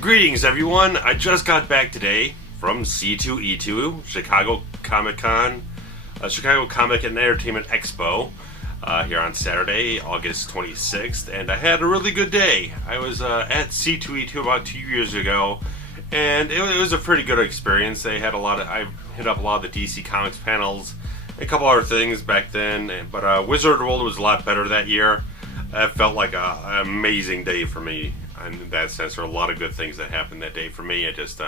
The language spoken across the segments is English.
Greetings, everyone. I just got back today from C2E2, Chicago Comic-Con, Chicago Comic and Entertainment Expo, here on Saturday, August 26th, and I had a really good day. I was at C2E2 about 2 years ago, and it was a pretty good experience. They had I hit up a lot of the DC Comics panels, a couple other things back then, but Wizard World was a lot better that year. It felt like an amazing day for me. In that sense, there are a lot of good things that happened that day for me. It just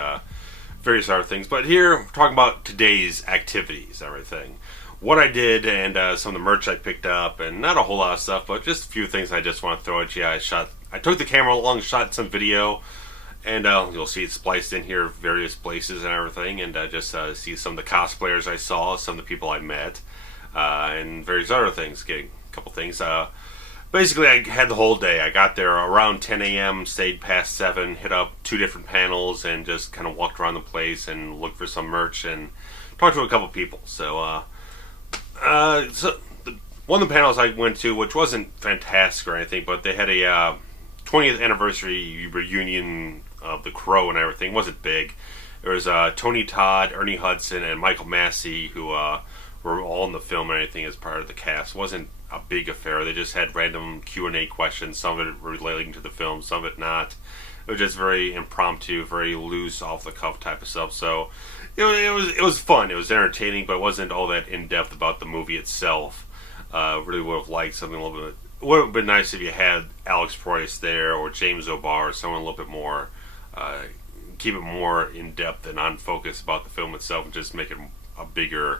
various other things. But here, we're talking about today's activities, everything. What I did and some of the merch I picked up, and not a whole lot of stuff, but just a few things I just want to throw at you. I took the camera along, shot some video, and you'll see it spliced in here various places and everything, and just see some of the cosplayers I saw, some of the people I met, and various other things. Getting a couple things. Basically, I had the whole day. I got there around 10 a.m., stayed past 7, hit up 2 different panels, and just kind of walked around the place and looked for some merch and talked to a couple people. So, one of the panels I went to, which wasn't fantastic or anything, but they had a 20th anniversary reunion of The Crow and everything. It wasn't big. There was Tony Todd, Ernie Hudson, and Michael Massey, who were all in the film and anything as part of the cast. It wasn't a big affair. They just had random Q&A questions, some of it relating to the film, some of it not. It was just very impromptu, very loose, off-the-cuff type of stuff. So it was fun. It was entertaining, but it wasn't all that in-depth about the movie itself. Really would have liked something a little bit. It would have been nice if you had Alex Proyas there or James O'Barr, or someone a little bit more, keep it more in-depth and on focus about the film itself, and just make it a bigger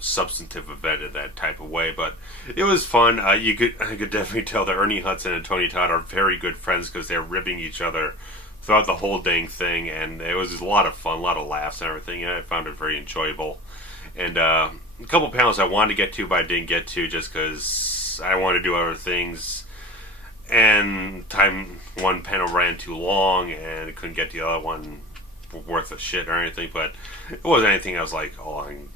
substantive event in that type of way. But it was fun. I could definitely tell that Ernie Hudson and Tony Todd are very good friends because they're ribbing each other throughout the whole dang thing, and it was a lot of fun, a lot of laughs and everything, and I found it very enjoyable. And a couple panels I wanted to get to, but I didn't get to just because I wanted to do other things, and one panel ran too long, and I couldn't get the other one worth a shit or anything. But it wasn't anything I was like, oh, I'm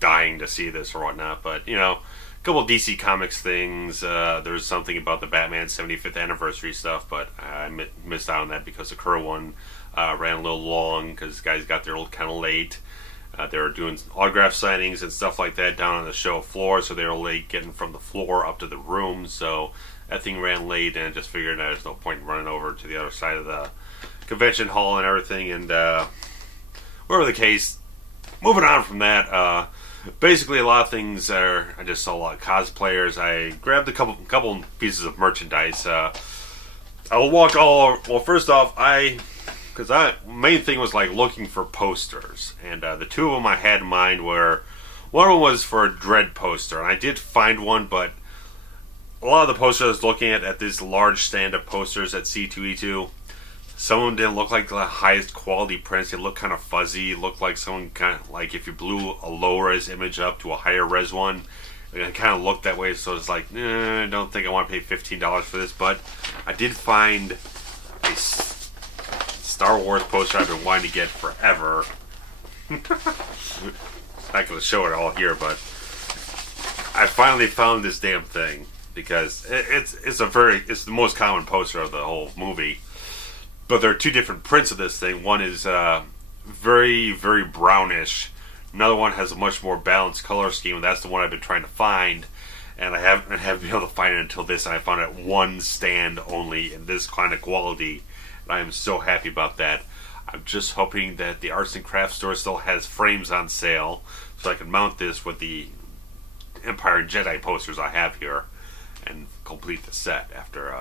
dying to see this or whatnot. But a couple of DC Comics things. There's something about the Batman 75th anniversary stuff, but I missed out on that because the Crow one ran a little long because guys got there kind of late. They were doing autograph signings and stuff like that down on the show floor, so they were late getting from the floor up to the room. So that thing ran late, and I just figured there's no point in running over to the other side of the convention hall and everything. And whatever the case, moving on from that, basically a lot of things I just saw a lot of cosplayers. I grabbed a couple pieces of merchandise. I will walk all over. Well, first off, main thing was like looking for posters, and the two of them I had in mind were, one of them was for a Dredd poster, and I did find one, but a lot of the posters I was looking at this large stand of posters at C2E2, some of them didn't look like the highest quality prints. They looked kind of fuzzy. It looked like someone kind of like if you blew a low res image up to a higher res one, it kind of looked that way. So it's like, I don't think I want to pay $15 for this. But I did find a Star Wars poster I've been wanting to get forever. Not going to show it all here, but I finally found this damn thing because it's the most common poster of the whole movie. But there are 2 different prints of this thing. One is very, very brownish. Another one has a much more balanced color scheme, and that's the one I've been trying to find. And I haven't been able to find it until this, and I found it at one stand only in this kind of quality. And I am so happy about that. I'm just hoping that the Arts and Crafts store still has frames on sale, so I can mount this with the Empire and Jedi posters I have here, and complete the set after...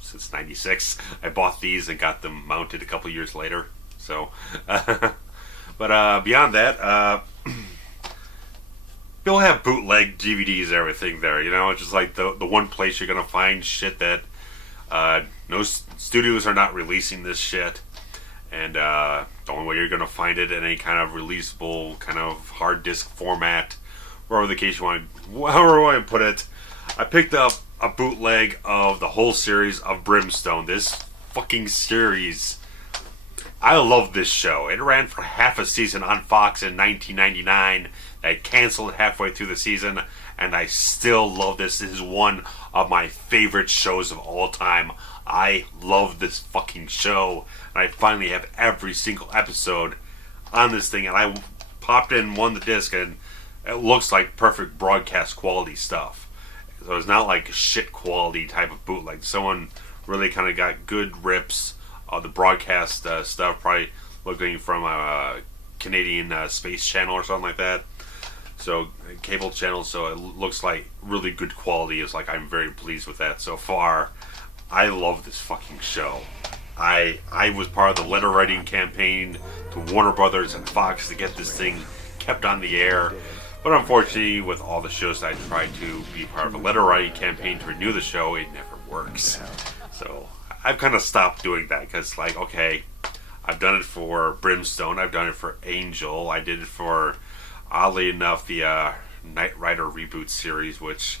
since 96, I bought these and got them mounted a couple years later. So, but beyond that, you'll have bootleg DVDs, everything there. It's just like the one place you're gonna find shit that no studios are not releasing this shit, and the only way you're gonna find it in any kind of releasable kind of hard disk format, wherever the case you want, however you want to put it. I picked up a bootleg of the whole series of Brimstone. This fucking series, I love this show. It ran for half a season on Fox in 1999. They canceled halfway through the season, and I still love this. This is one of my favorite shows of all time. I love this fucking show, and I finally have every single episode on this thing, and I popped in the disc, and it looks like perfect broadcast quality stuff. So it's not like shit quality type of bootleg. Someone really kind of got good rips of the broadcast stuff, probably looking from a Canadian space channel or something like that. So cable channel, so it looks like really good quality. It's like I'm very pleased with that so far. I love this fucking show. I was part of the letter writing campaign to Warner Brothers and Fox to get this thing kept on the air. But unfortunately, with all the shows that I tried to be part of a letter writing campaign to renew the show, it never works. So I've kind of stopped doing that because, like, okay, I've done it for Brimstone, I've done it for Angel, I did it for, oddly enough, the Knight Rider reboot series, which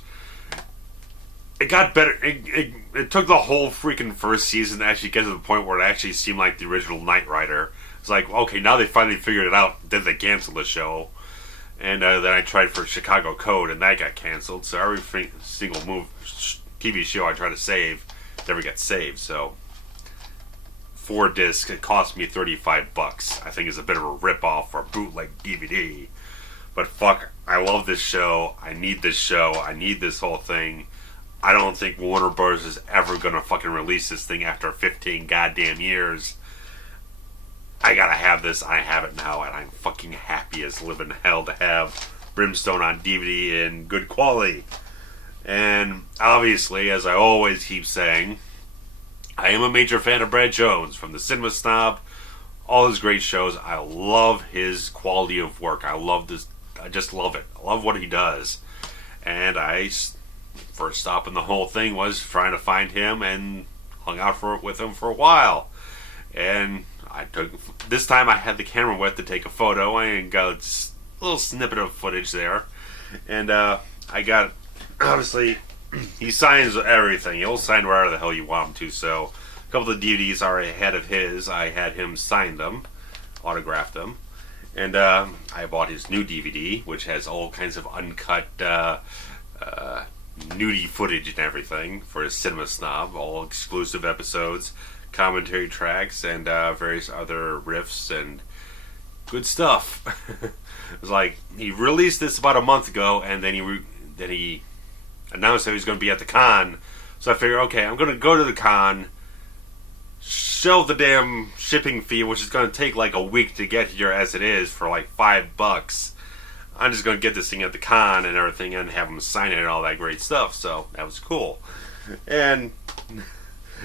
it got better. It took the whole freaking first season to actually get to the point where it actually seemed like the original Knight Rider. It's like, okay, now they finally figured it out. Then they canceled the show. And then I tried for Chicago Code, and that got canceled. So every single TV show I try to save never gets saved. So 4 discs, it cost me $35. I think is a bit of a rip-off for a bootleg DVD. But fuck, I love this show. I need this show. I need this whole thing. I don't think Warner Bros. Is ever gonna fucking release this thing after 15 goddamn years. I gotta have this. I have it now, and I'm fucking happy as living hell to have Brimstone on DVD in good quality. And obviously, as I always keep saying, I am a major fan of Brad Jones from the Cinema Snob. All his great shows. I love his quality of work. I love this. I just love it. I love what he does. And first stop in the whole thing was trying to find him and hung out with him for a while. And this time I had the camera with to take a photo. I got a little snippet of footage there. And I got, obviously, he signs everything. He'll sign wherever the hell you want him to. So a couple of the DVDs are ahead of his. I had him sign them, autograph them. And I bought his new DVD, which has all kinds of uncut nudie footage and everything for his Cinema Snob, all exclusive episodes, commentary tracks, and various other riffs and good stuff. It was like he released this about a month ago, and then he announced that he was going to be at the con. So I figured, okay, I'm going to go to the con, shelve the damn shipping fee, which is going to take like a week to get here as it is, for like $5. I'm just going to get this thing at the con and everything and have him sign it and all that great stuff. So that was cool. And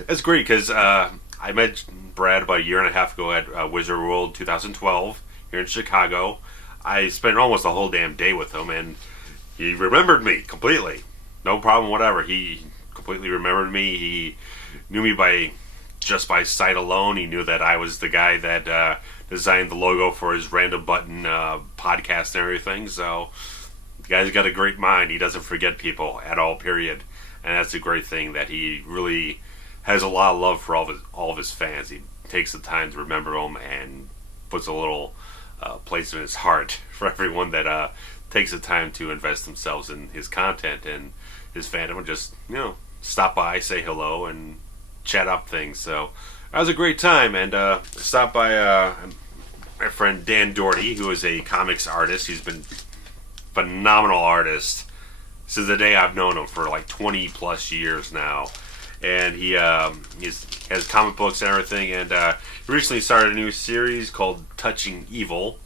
it's great because I met Brad about a year and a half ago at Wizard World 2012 here in Chicago. I spent almost a whole damn day with him, and he remembered me completely. No problem, whatever. He completely remembered me. He knew me just by sight alone. He knew that I was the guy that designed the logo for his Random Button podcast and everything. So the guy's got a great mind. He doesn't forget people at all, period. And that's a great thing, that he really has a lot of love for all of his fans. He takes the time to remember them and puts a little place in his heart for everyone that takes the time to invest themselves in his content and his fandom, and just, stop by, say hello, and chat up things. So that was a great time. And stopped by my friend Dan Dougherty, who is a comics artist. He's been a phenomenal artist since the day I've known him, for like 20 plus years now. And he has comic books and everything, and he recently started a new series called Touching Evil.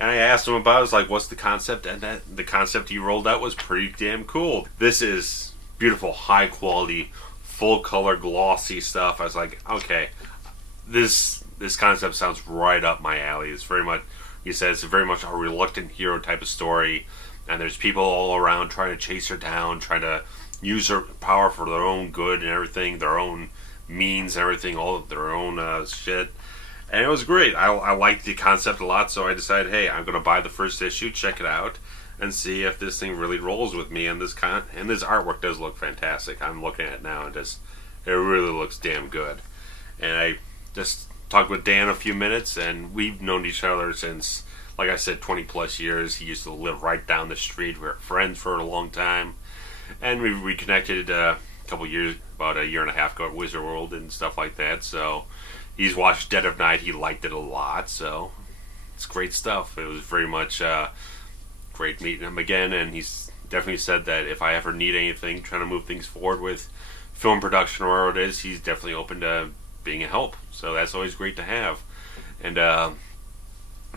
And I asked him about it. I was like, what's the concept? And the concept he rolled out was pretty damn cool. This is beautiful, high quality, full color, glossy stuff. I was like, okay, this concept sounds right up my alley. It's very much, he says, very much a reluctant hero type of story. And there's people all around trying to chase her down, trying to use their power for their own good and everything, their own means and everything, all of their own shit. And it was great. I liked the concept a lot, so I decided, hey, I'm going to buy the first issue, check it out, and see if this thing really rolls with me. And this artwork does look fantastic. I'm looking at it now, and it really looks damn good. And I just talked with Dan a few minutes, and we've known each other since like I said, 20 plus years. He used to live right down the street. We were friends for a long time, and we reconnected a couple years, about a year and a half ago at Wizard World and stuff like that. So he's watched Dead of Night. He liked it a lot. So it's great stuff. It was very much great meeting him again, and he's definitely said that if I ever need anything, trying to move things forward with film production or whatever it is, he's definitely open to being a help. So that's always great to have. And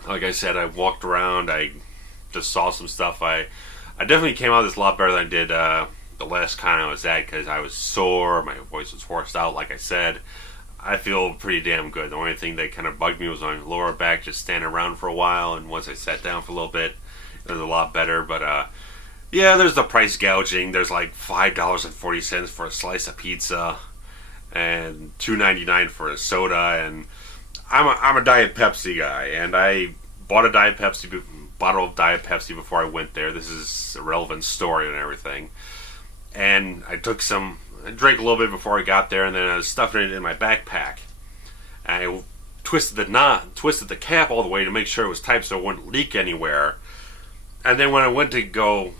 like I said, I walked around, I just saw some stuff. I definitely came out of this a lot better than I did the last con I was at, because I was sore, my voice was hoarced out. Like I said, I feel pretty damn good. The only thing that kind of bugged me was my lower back, just standing around for a while, and once I sat down for a little bit, it was a lot better. But yeah, there's the price gouging. There's like $5.40 for a slice of pizza, and $2.99 for a soda. And I'm a Diet Pepsi guy, and I bought a bottle of Diet Pepsi before I went there. This is a relevant story and everything. And I drank a little bit before I got there, and then I was stuffing it in my backpack. And I twisted the cap all the way to make sure it was tight so it wouldn't leak anywhere. And then when I went to go,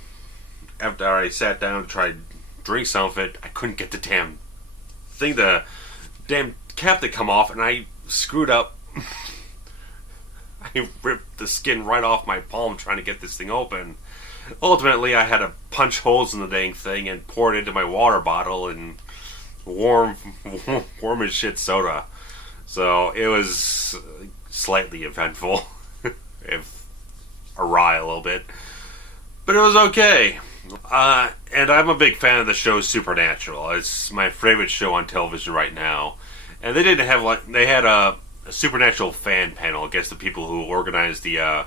after I sat down to try to drink some of it, I couldn't get the damn cap to come off, and I screwed up. I ripped the skin right off my palm trying to get this thing open. Ultimately, I had to punch holes in the dang thing and pour it into my water bottle and warm as shit soda. So it was slightly eventful, if awry a little bit, but it was okay. And I'm a big fan of the show Supernatural. It's my favorite show on television right now. And they had a Supernatural fan panel. I guess the people who organized the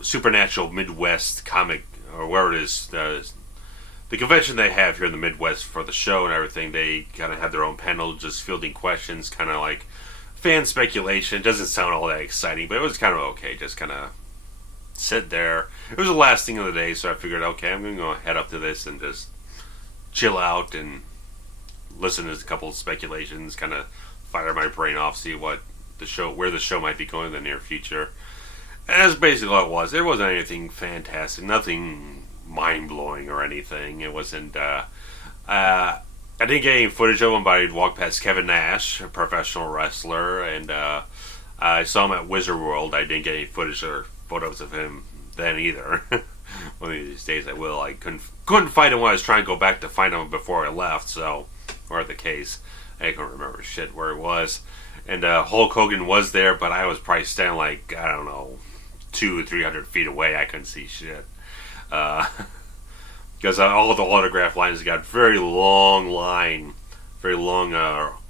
Supernatural Midwest comic, or where it is, the convention they have here in the Midwest for the show and everything. They kind of have their own panel, just fielding questions, kind of like fan speculation. Doesn't sound all that exciting, but it was kind of okay. Just kind of sit there. It was the last thing of the day, so I figured, okay, I'm going to go head up to this and just chill out and listen to a couple of speculations, kind of fire my brain off, see where the show might be going in the near future. And that's basically all it was. There wasn't anything fantastic, nothing mind-blowing or anything. It wasn't, I didn't get any footage of him, but I'd walk past Kevin Nash, a professional wrestler, and I saw him at Wizard World. I didn't get any footage or photos of him then either. One of these days I will. I couldn't find him when I was trying to go back to find him before I left, so, or the case, I couldn't remember shit where it was. And Hulk Hogan was there, but I was probably standing like, I don't know, 200-300 feet away. I couldn't see shit. Because all the autograph lines got very long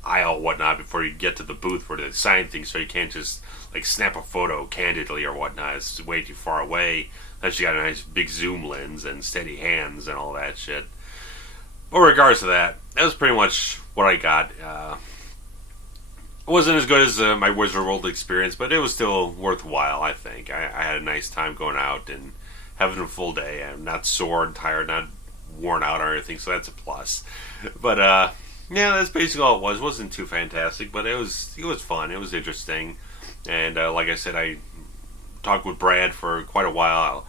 aisle, whatnot, before you get to the booth where they sign things, so you can't just like snap a photo candidly or whatnot. It's way too far away unless you got a nice big zoom lens and steady hands and all that shit. But regards to that was pretty much what I got. It wasn't as good as my Wizard World experience, but it was still worthwhile, I think. I had a nice time going out and having a full day. I'm not sore and tired, not worn out or anything, so that's a plus. But yeah, that's basically all it was. It wasn't too fantastic, but it was fun. It was interesting. And like I said, I talked with Brad for quite a while,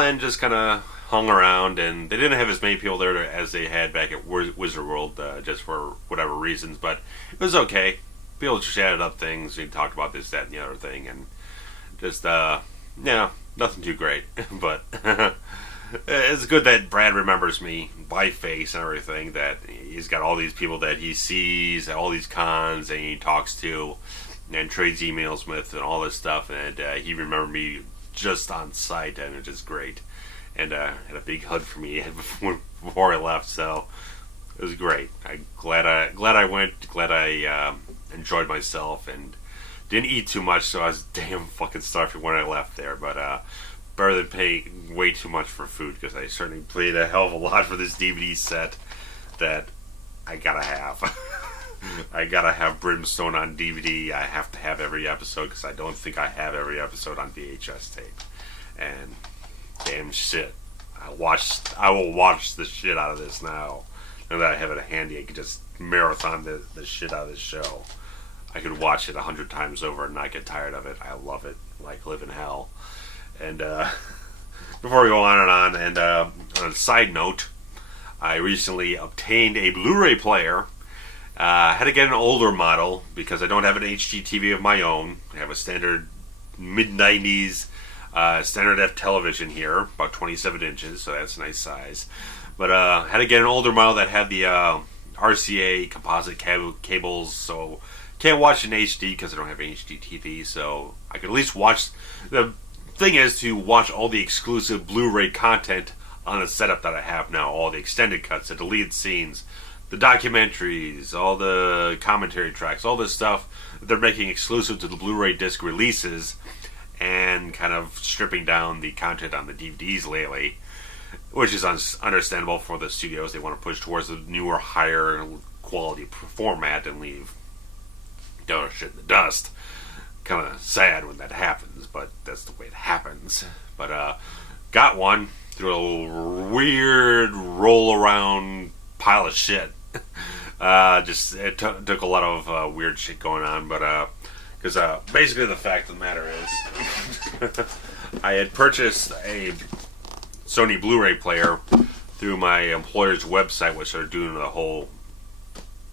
and just kind of hung around. And they didn't have as many people there as they had back at Wizard World, just for whatever reasons. But it was okay. People chatted up things. We talked about this, that, and the other thing, and just nothing too great. But it's good that Brad remembers me by face and everything. That he's got all these people that he sees at all these cons and he talks to and trades emails with and all this stuff, and he remembered me just on sight, and it's just great. And had a big hug for me before I left, so it was great. I'm glad I went. Glad I enjoyed myself and didn't eat too much, so I was damn fucking starving when I left there. But better than paying way too much for food, because I certainly paid a hell of a lot for this DVD set that I gotta have. I gotta have Brimstone on DVD. I have to have every episode, because I don't think I have every episode on VHS tape. And damn shit, I will watch the shit out of this now. Now that I have it handy, I can just marathon the shit out of this show. I could watch it 100 times over and not get tired of it. I love it. like live in hell. And before we go on, and on a side note, I recently obtained a Blu-ray player. Had to get an older model because I don't have an HD TV of my own. I have a standard mid-90s standard F television here, about 27 inches, so that's a nice size. But had to get an older model that had the RCA composite cables, so can't watch in HD because I don't have an HD TV, so I can at least watch. The thing is to watch all the exclusive Blu-ray content on the setup that I have now, all the extended cuts, the deleted scenes, the documentaries, all the commentary tracks, all this stuff that they're making exclusive to the Blu-ray disc releases, and kind of stripping down the content on the DVDs lately, which is understandable for the studios. They want to push towards the newer, higher quality format and leave the other shit in the dust. Kind of sad when that happens, but that's the way it happens. But got one through a weird roll around pile of shit. It took a lot of weird shit going on, but because basically the fact of the matter is I had purchased a Sony Blu-ray player through my employer's website, which are doing the whole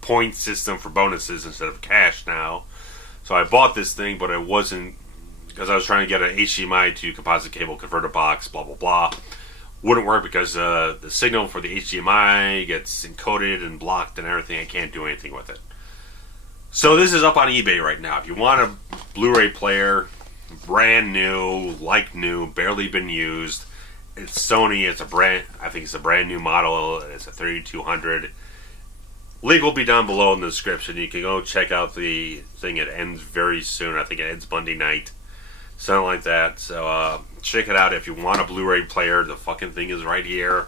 point system for bonuses instead of cash now. So I bought this thing, but it wasn't, because I was trying to get an HDMI to composite cable converter box, blah blah blah. Wouldn't work because the signal for the HDMI gets encoded and blocked and everything. I can't do anything with it. So this is up on eBay right now. If you want a Blu-ray player, brand new, like new, barely been used, it's Sony. I think it's a brand new model. It's a 3200. Link will be down below in the description. You can go check out the thing. It ends very soon. I think it ends Monday night. Something like that. So check it out if you want a Blu-ray player. The fucking thing is right here.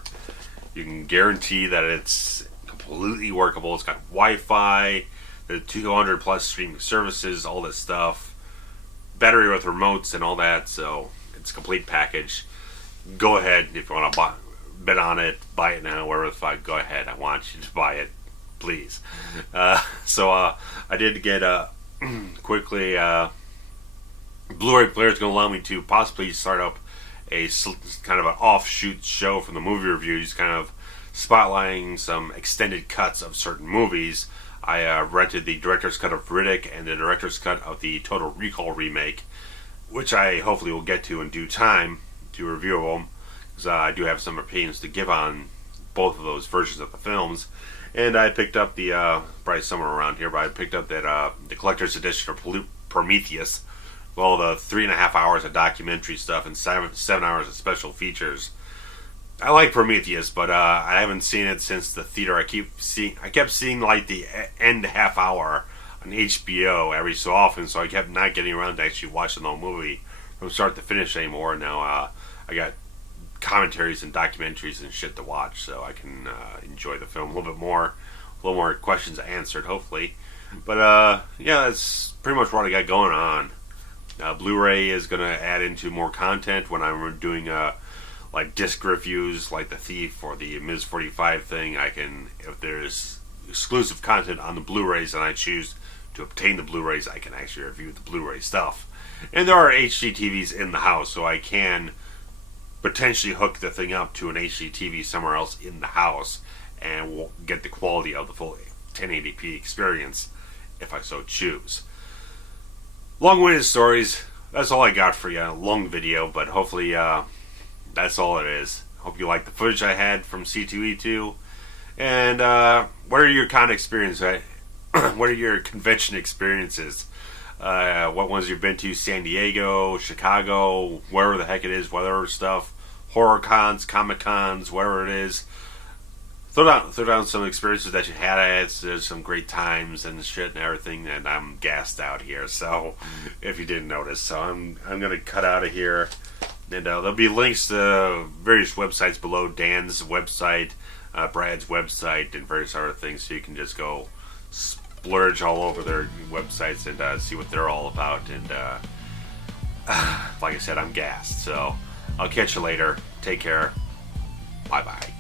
You can guarantee that it's completely workable. It's got Wi-Fi, the 200 plus streaming services, all this stuff. Battery with remotes and all that. So it's a complete package. Go ahead if you want to bet on it. Buy it now. Wherever the fuck. Go ahead. I want you to buy it. Please. So I did get quickly Blu-ray player is going to allow me to possibly start up a kind of an offshoot show from the movie reviews, kind of spotlighting some extended cuts of certain movies. I rented the director's cut of Riddick and the director's cut of the Total Recall remake, which I hopefully will get to in due time to review them, because I do have some opinions to give on both of those versions of the films. And I picked up the, probably somewhere around here, but I picked up that the collector's edition of Prometheus, with all the 3.5 hours of documentary stuff and 7 hours of special features. I like Prometheus, but I haven't seen it since the theater. I kept seeing like the end half hour on HBO every so often, so I kept not getting around to actually watching the whole movie from start to finish anymore. Now I got commentaries and documentaries and shit to watch, so I can enjoy the film a little more questions answered, hopefully. But yeah, that's pretty much what I got going on. Blu-ray is going to add into more content when I'm doing like disc reviews, like The Thief or the Ms. 45 thing. I can, if there's exclusive content on the Blu-rays and I choose to obtain the Blu-rays, I can actually review the Blu-ray stuff. And there are HD TVs in the house, so I can potentially hook the thing up to an HD TV somewhere else in the house and we'll get the quality of the full 1080p experience if I so choose. Long-winded stories. That's all I got for you. Long video, but hopefully that's all it is. Hope you like the footage I had from C2E2. And what are your con experiences? What are your convention experiences? What ones you've been to? San Diego, Chicago, wherever the heck it is, whatever stuff. Horror cons, Comic Cons, whatever it is. Throw down some experiences that you had. There's some great times and shit and everything, and I'm gassed out here. So, if you didn't notice, so I'm gonna cut out of here, and there'll be links to various websites below. Dan's website, Brad's website, and various other things, so you can just go splurge all over their websites and see what they're all about. And like I said, I'm gassed. So I'll catch you later. Take care. Bye bye.